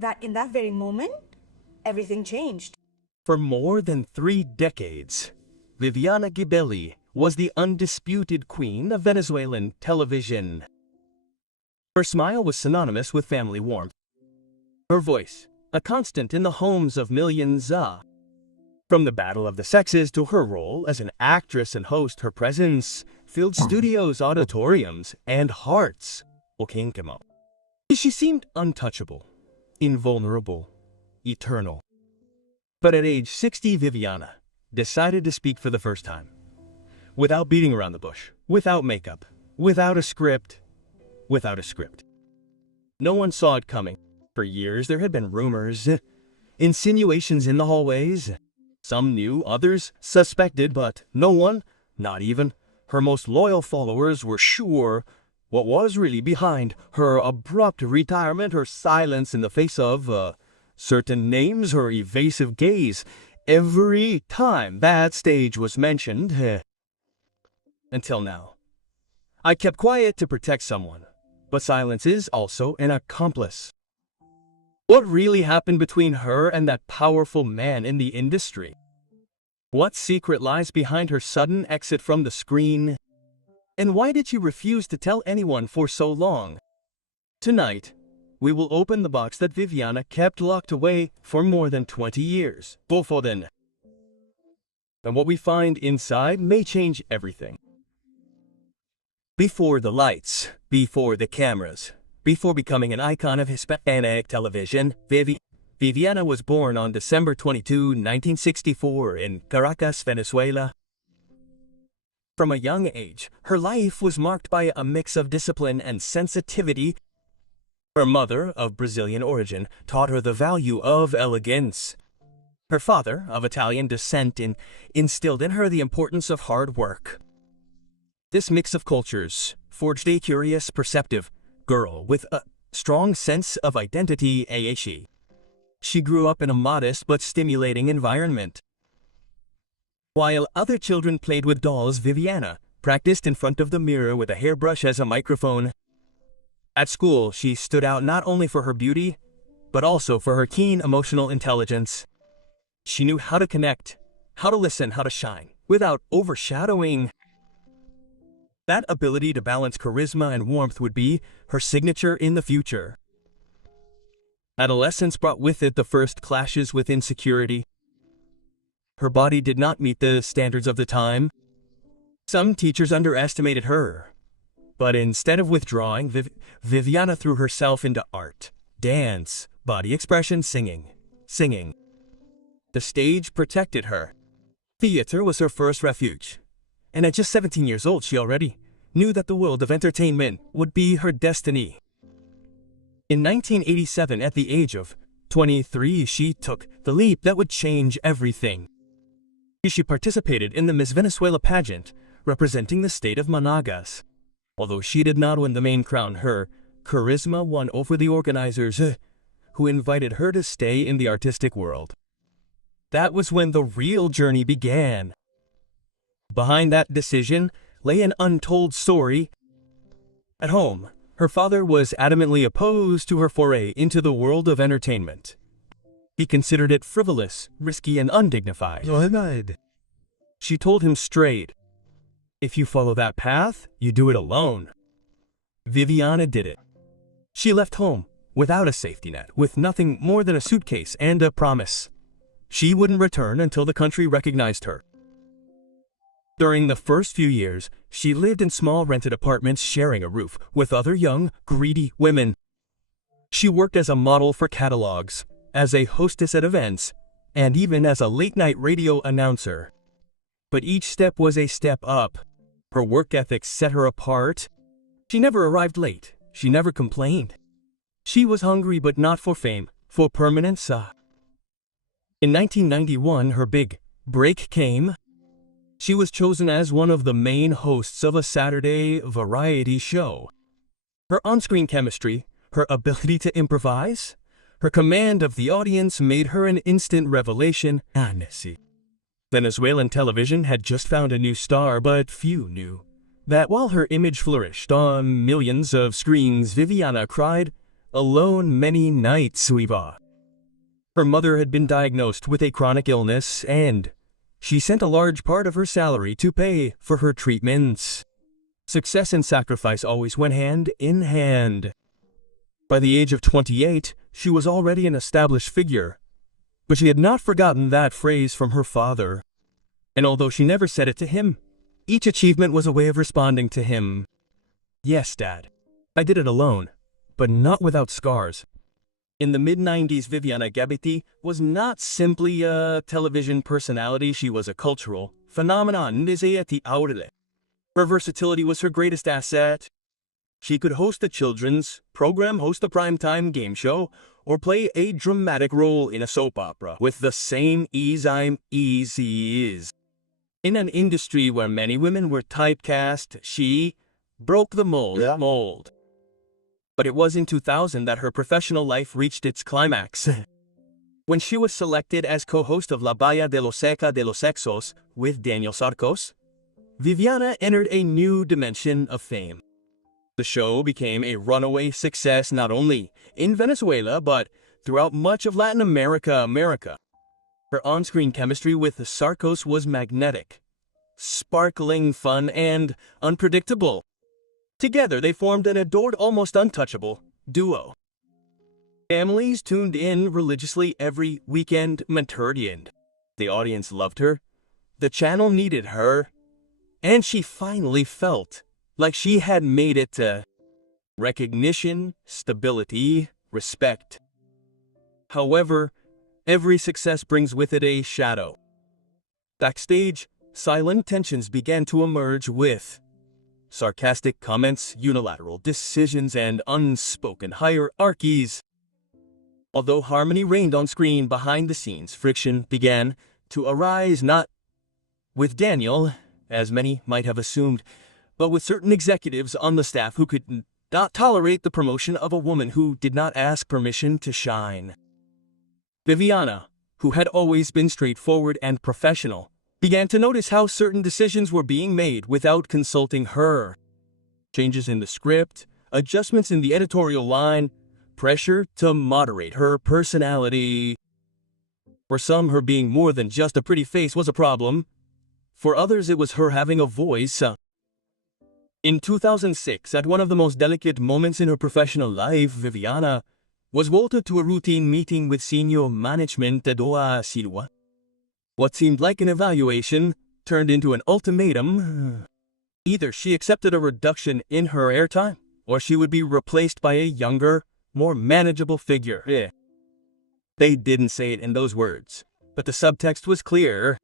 that in that very moment, everything changed. For more than 3 decades, Viviana Gibelli was the undisputed queen of Venezuelan television. Her smile was synonymous with family warmth. Her voice, a constant in the homes of millions. From the battle of the sexes to her role as an actress and host, her presence filled studios, auditoriums, and hearts. She seemed untouchable, invulnerable, eternal. But at age 60, Viviana decided to speak for the first time. Without beating around the bush, without makeup, without a script. No one saw it coming. For years there had been rumors, insinuations in the hallways. Some knew, others suspected, but no one, not even her most loyal followers, were sure what was really behind her abrupt retirement, her silence in the face of certain names, her evasive gaze every time that stage was mentioned. Until now. I kept quiet to protect someone, but silence is also an accomplice. What really happened between her and that powerful man in the industry? What secret lies behind her sudden exit from the screen? And why did she refuse to tell anyone for so long? Tonight, we will open the box that Viviana kept locked away for more than 20 years. And what we find inside may change everything. Before the lights, before the cameras, before becoming an icon of Hispanic television, Viviana was born on December 22, 1964 in Caracas, Venezuela. From a young age, her life was marked by a mix of discipline and sensitivity. Her mother, of Brazilian origin, taught her the value of elegance. Her father, of Italian descent, instilled in her the importance of hard work. This mix of cultures forged a curious, perceptive girl with a strong sense of identity. She grew up in a modest but stimulating environment. While other children played with dolls, Viviana practiced in front of the mirror with a hairbrush as a microphone. At school, she stood out not only for her beauty, but also for her keen emotional intelligence. She knew how to connect, how to listen, how to shine, without overshadowing. That ability to balance charisma and warmth would be her signature in the future. Adolescence brought with it the first clashes with insecurity. Her body did not meet the standards of the time. Some teachers underestimated her. But instead of withdrawing, Viviana threw herself into art, dance, body expression, singing. The stage protected her. Theater was her first refuge. And at just 17 years old, she already knew that the world of entertainment would be her destiny. In 1987, at the age of 23, she took the leap that would change everything. She participated in the Miss Venezuela pageant, representing the state of Monagas. Although she did not win the main crown, her charisma won over the organizers, who invited her to stay in the artistic world. That was when the real journey began. Behind that decision lay an untold story. At home, her father was adamantly opposed to her foray into the world of entertainment. He considered it frivolous, risky, and undignified. She told him straight, "If you follow that path, you do it alone." Viviana did it. She left home without a safety net, with nothing more than a suitcase and a promise. She wouldn't return until the country recognized her. During the first few years, she lived in small rented apartments sharing a roof with other young, greedy women. She worked as a model for catalogs, as a hostess at events, and even as a late-night radio announcer. But each step was a step up. Her work ethic set her apart. She never arrived late. She never complained. She was hungry, but not for fame, for permanence. In 1991, her big break came. She was chosen as one of the main hosts of a Saturday variety show. Her on-screen chemistry, her ability to improvise, her command of the audience made her an instant revelation. Venezuelan television had just found a new star, but few knew that while her image flourished on millions of screens, Viviana cried alone many nights, Viva. Her mother had been diagnosed with a chronic illness, and she sent a large part of her salary to pay for her treatments. Success and sacrifice always went hand in hand. By the age of 28, she was already an established figure, but she had not forgotten that phrase from her father. And although she never said it to him, each achievement was a way of responding to him. Yes, Dad, I did it alone, but not without scars. In the mid-90s, Viviana Gibelli was not simply a television personality, she was a cultural phenomenon. Her versatility was her greatest asset. She could host a children's program, host a primetime game show, or play a dramatic role in a soap opera with the same ease I'm easy is. In an industry where many women were typecast, she broke the mold. But it was in 2000 that her professional life reached its climax. When she was selected as co-host of La Balla de los Seca de los Sexos with Daniel Sarcos, Viviana entered a new dimension of fame. The show became a runaway success not only in Venezuela, but throughout much of Latin America. Her on-screen chemistry with Sarcos was magnetic, sparkling, fun, and unpredictable. Together, they formed an adored, almost untouchable duo. Families tuned in religiously every weekend. The audience loved her, the channel needed her, and she finally felt like she had made it to recognition, stability, respect. However, every success brings with it a shadow. Backstage, silent tensions began to emerge with sarcastic comments, unilateral decisions, and unspoken hierarchies. Although harmony reigned on screen, behind the scenes, friction began to arise, not with Daniel, as many might have assumed, but with certain executives on the staff who could not tolerate the promotion of a woman who did not ask permission to shine. Viviana, who had always been straightforward and professional, began to notice how certain decisions were being made without consulting her. Changes in the script, adjustments in the editorial line, pressure to moderate her personality. For some, her being more than just a pretty face was a problem. For others, it was her having a voice. In 2006, at one of the most delicate moments in her professional life, Viviana was bolted to a routine meeting with senior management at Silva. What seemed like an evaluation turned into an ultimatum. Either she accepted a reduction in her airtime, or she would be replaced by a younger, more manageable figure. They didn't say it in those words, but the subtext was clear.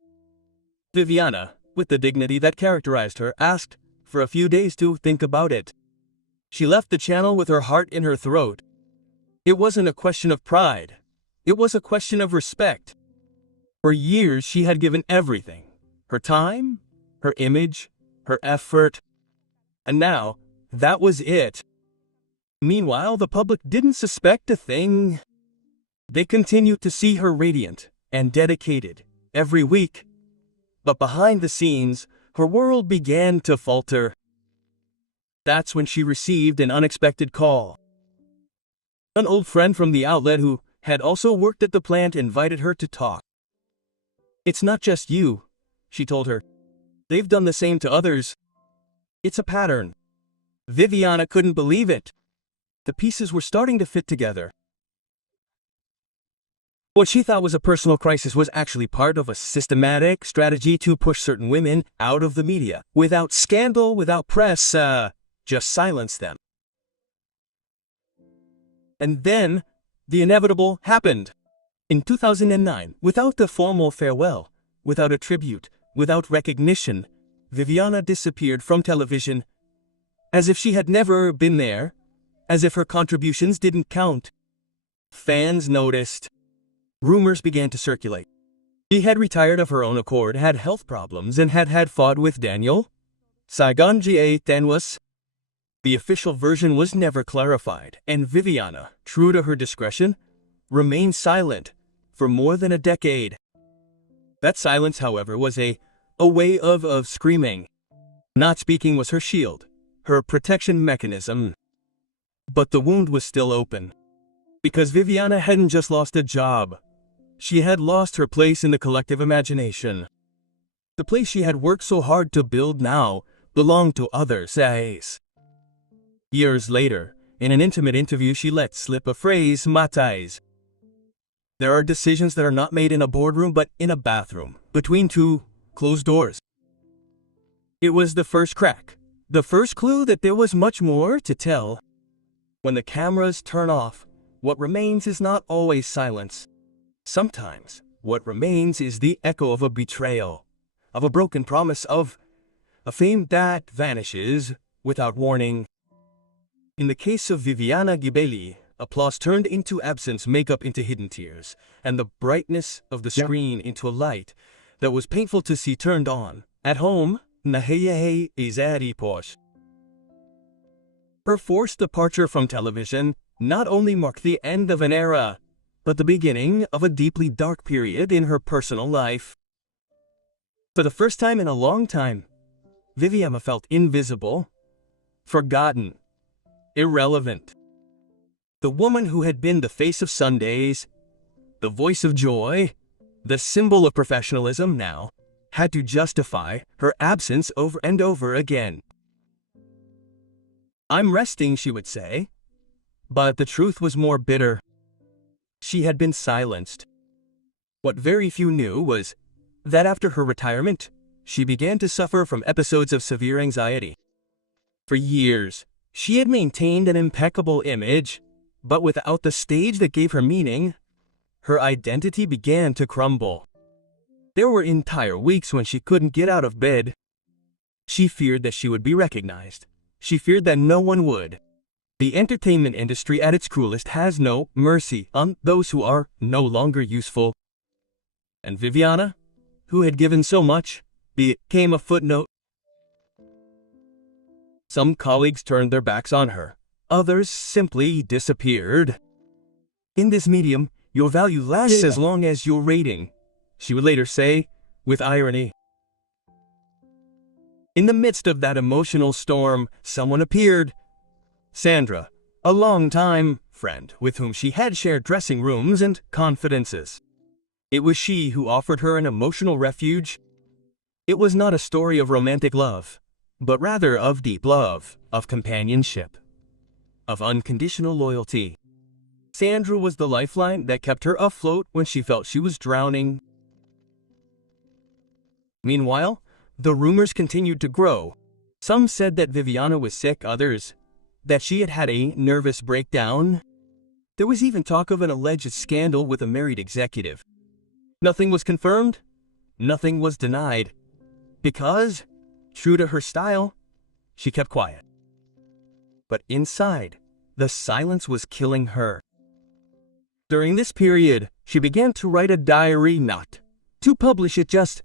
Viviana, with the dignity that characterized her, asked for a few days to think about it. She left the channel with her heart in her throat. It wasn't a question of pride. It was a question of respect. For years, she had given everything. Her time, her image, her effort. And now, that was it. Meanwhile, the public didn't suspect a thing. They continued to see her radiant and dedicated every week. But behind the scenes, her world began to falter. That's when she received an unexpected call. An old friend from the outlet who had also worked at the plant invited her to talk. "It's not just you," she told her. "They've done the same to others. It's a pattern." Viviana couldn't believe it. The pieces were starting to fit together. What she thought was a personal crisis was actually part of a systematic strategy to push certain women out of the media. Without scandal, without press, just silence them. And then, the inevitable happened. In 2009, without a formal farewell, without a tribute, without recognition, Viviana disappeared from television, as if she had never been there, as if her contributions didn't count. Fans noticed. Rumors began to circulate. She had retired of her own accord, had health problems, and had fought with Daniel. Saigon Ga Tenwas. The official version was never clarified, and Viviana, true to her discretion, remained silent for more than a decade. That silence, however, was a way of screaming. Not speaking was her shield, her protection mechanism. But the wound was still open. Because Viviana hadn't just lost a job. She had lost her place in the collective imagination. The place she had worked so hard to build now belonged to others. Years later, in an intimate interview, she let slip a phrase, matais. There are decisions that are not made in a boardroom but in a bathroom, between two closed doors. It was the first crack, the first clue that there was much more to tell. When the cameras turn off, what remains is not always silence. Sometimes, what remains is the echo of a betrayal, of a broken promise, of a fame that vanishes without warning. In the case of Viviana Gibelli, applause turned into absence, makeup into hidden tears, and the brightness of the screen into a light that was painful to see turned on. At home, nahiyahe izari posh. Her forced departure from television not only marked the end of an era, but the beginning of a deeply dark period in her personal life. For the first time in a long time, Viviana felt invisible, forgotten, irrelevant. The woman who had been the face of Sundays, the voice of joy, the symbol of professionalism now had to justify her absence over and over again. "I'm resting," she would say, but the truth was more bitter. She had been silenced. What very few knew was that after her retirement, she began to suffer from episodes of severe anxiety. For years, she had maintained an impeccable image, but without the stage that gave her meaning, her identity began to crumble. There were entire weeks when she couldn't get out of bed. She feared that she would be recognized. She feared that no one would. The entertainment industry at its cruelest has no mercy on those who are no longer useful. And Viviana, who had given so much, became a footnote. Some colleagues turned their backs on her. Others simply disappeared. "In this medium, your value lasts as long as your rating," she would later say, with irony. In the midst of that emotional storm, someone appeared. Sandra, a long-time friend with whom she had shared dressing rooms and confidences. It was she who offered her an emotional refuge. It was not a story of romantic love, but rather of deep love, of companionship, of unconditional loyalty. Sandra was the lifeline that kept her afloat when she felt she was drowning. Meanwhile, the rumors continued to grow. Some said that Viviana was sick, others that she had had a nervous breakdown. There was even talk of an alleged scandal with a married executive. Nothing was confirmed, nothing was denied, because, true to her style, she kept quiet. But inside, the silence was killing her. During this period, she began to write a diary, not to publish it, just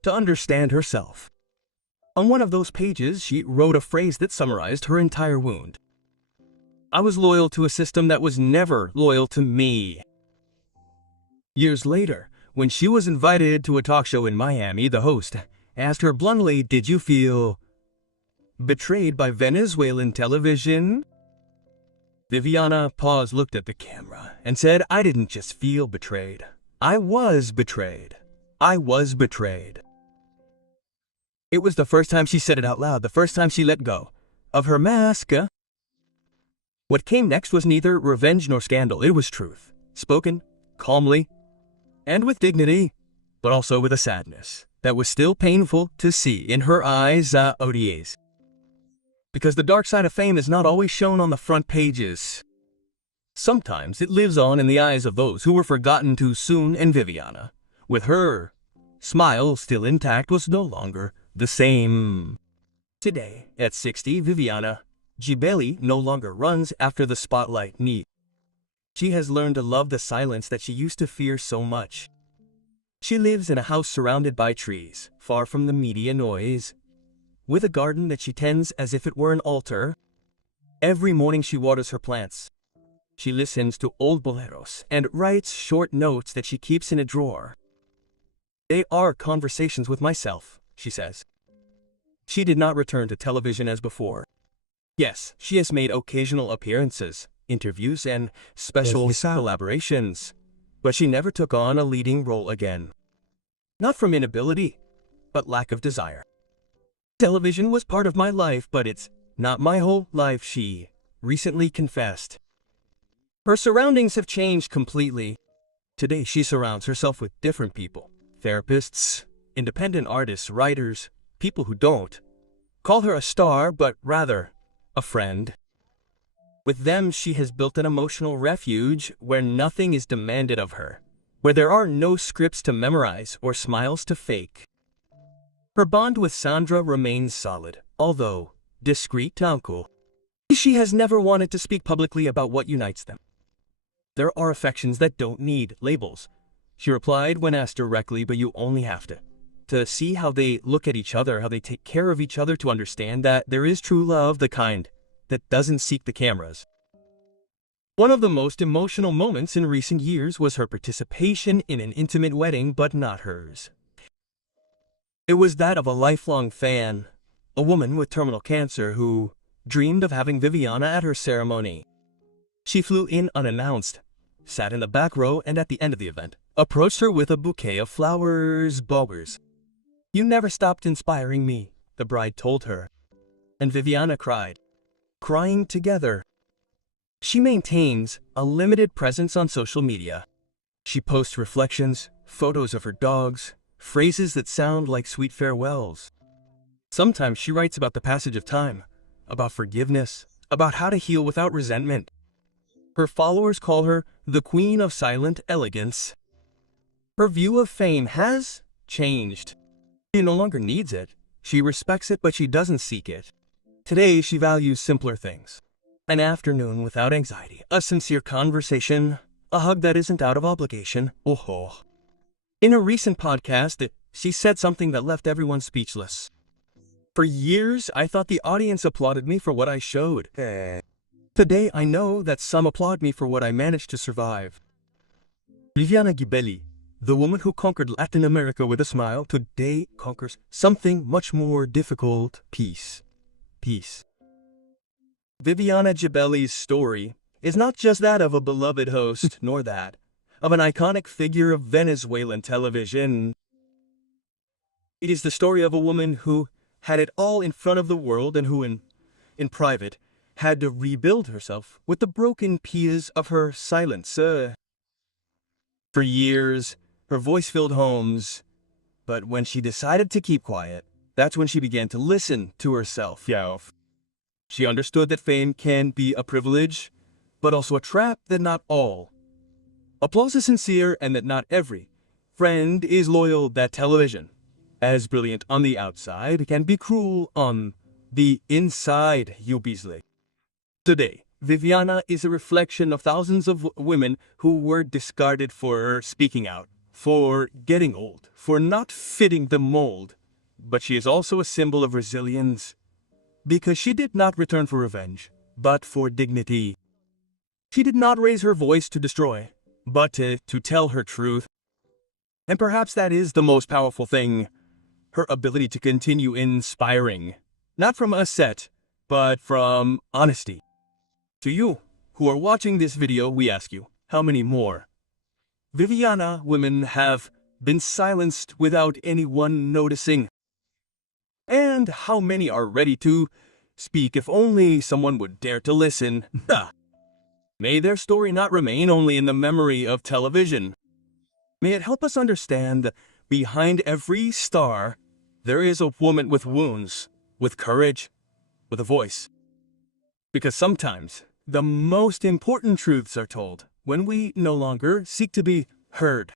to understand herself. On one of those pages, she wrote a phrase that summarized her entire wound. "I was loyal to a system that was never loyal to me." Years later, when she was invited to a talk show in Miami, the host asked her bluntly, "Did you feel betrayed by Venezuelan television?" Viviana paused, looked at the camera, and said, "I didn't just feel betrayed. I was betrayed. I was betrayed." It was the first time she said it out loud, the first time she let go of her mask. What came next was neither revenge nor scandal. It was truth, spoken calmly and with dignity, but also with a sadness that was still painful to see in her eyes. ODAs. Because the dark side of fame is not always shown on the front pages. Sometimes it lives on in the eyes of those who were forgotten too soon, and Viviana, with her smile still intact, was no longer the same. Today, at 60, Viviana Gibelli no longer runs after the spotlight. She has learned to love the silence that she used to fear so much. She lives in a house surrounded by trees, far from the media noise, with a garden that she tends as if it were an altar. Every morning she waters her plants. She listens to old boleros and writes short notes that she keeps in a drawer. "They are conversations with myself," she says. She did not return to television as before. Yes, she has made occasional appearances interviews, and special collaborations. But she never took on a leading role again. Not from inability, but lack of desire. Television was part of my life, but it's not my whole life, she recently confessed. Her surroundings have changed completely. Today she surrounds herself with different people. Therapists, independent artists, writers, people who don't call her a star, but rather a friend. With them, she has built an emotional refuge where nothing is demanded of her, where there are no scripts to memorize or smiles to fake. Her bond with Sandra remains solid, although discreet and cool. She has never wanted to speak publicly about what unites them. There are affections that don't need labels, she replied when asked directly, but you only have to see how they look at each other, how they take care of each other, to understand that there is true love, the kind that doesn't seek the cameras. One of the most emotional moments in recent years was her participation in an intimate wedding, but not hers. It was that of a lifelong fan, a woman with terminal cancer who dreamed of having Viviana at her ceremony. She flew in unannounced, sat in the back row, and at the end of the event, approached her with a bouquet of flowers. Boggers. You never stopped inspiring me, the bride told her. And Viviana cried, crying together. She maintains a limited presence on social media. She posts reflections, photos of her dogs, phrases that sound like sweet farewells. Sometimes she writes about the passage of time, about forgiveness, about how to heal without resentment. Her followers call her the Queen of Silent Elegance. Her view of fame has changed. She no longer needs it. She respects it, but she doesn't seek it. Today, she values simpler things. An afternoon without anxiety, a sincere conversation, a hug that isn't out of obligation. Oh. In a recent podcast, she said something that left everyone speechless. For years, I thought the audience applauded me for what I showed. Today, I know that some applaud me for what I managed to survive. Viviana Gibelli, the woman who conquered Latin America with a smile, today conquers something much more difficult: peace. Peace. Viviana Gibelli's story is not just that of a beloved host, nor that of an iconic figure of Venezuelan television. It is the story of a woman who had it all in front of the world and who, in private, had to rebuild herself with the broken pieces of her silence. For years, her voice filled homes, but when she decided to keep quiet, that's when she began to listen to herself. She understood that fame can be a privilege, but also a trap, that not all applause is sincere, and that not every friend is loyal, that television, as brilliant on the outside, can be cruel on the inside. Beasley. Today, Viviana is a reflection of thousands of women who were discarded for speaking out, for getting old, for not fitting the mold. But she is also a symbol of resilience, because she did not return for revenge, but for dignity. She did not raise her voice to destroy, but to tell her truth. And perhaps that is the most powerful thing, her ability to continue inspiring, not from a set, but from honesty. To you, who are watching this video, we ask you, how many more Viviana women have been silenced without anyone noticing? And how many are ready to speak if only someone would dare to listen? May their story not remain only in the memory of television. May it help us understand that behind every star, there is a woman with wounds, with courage, with a voice. Because sometimes, the most important truths are told when we no longer seek to be heard.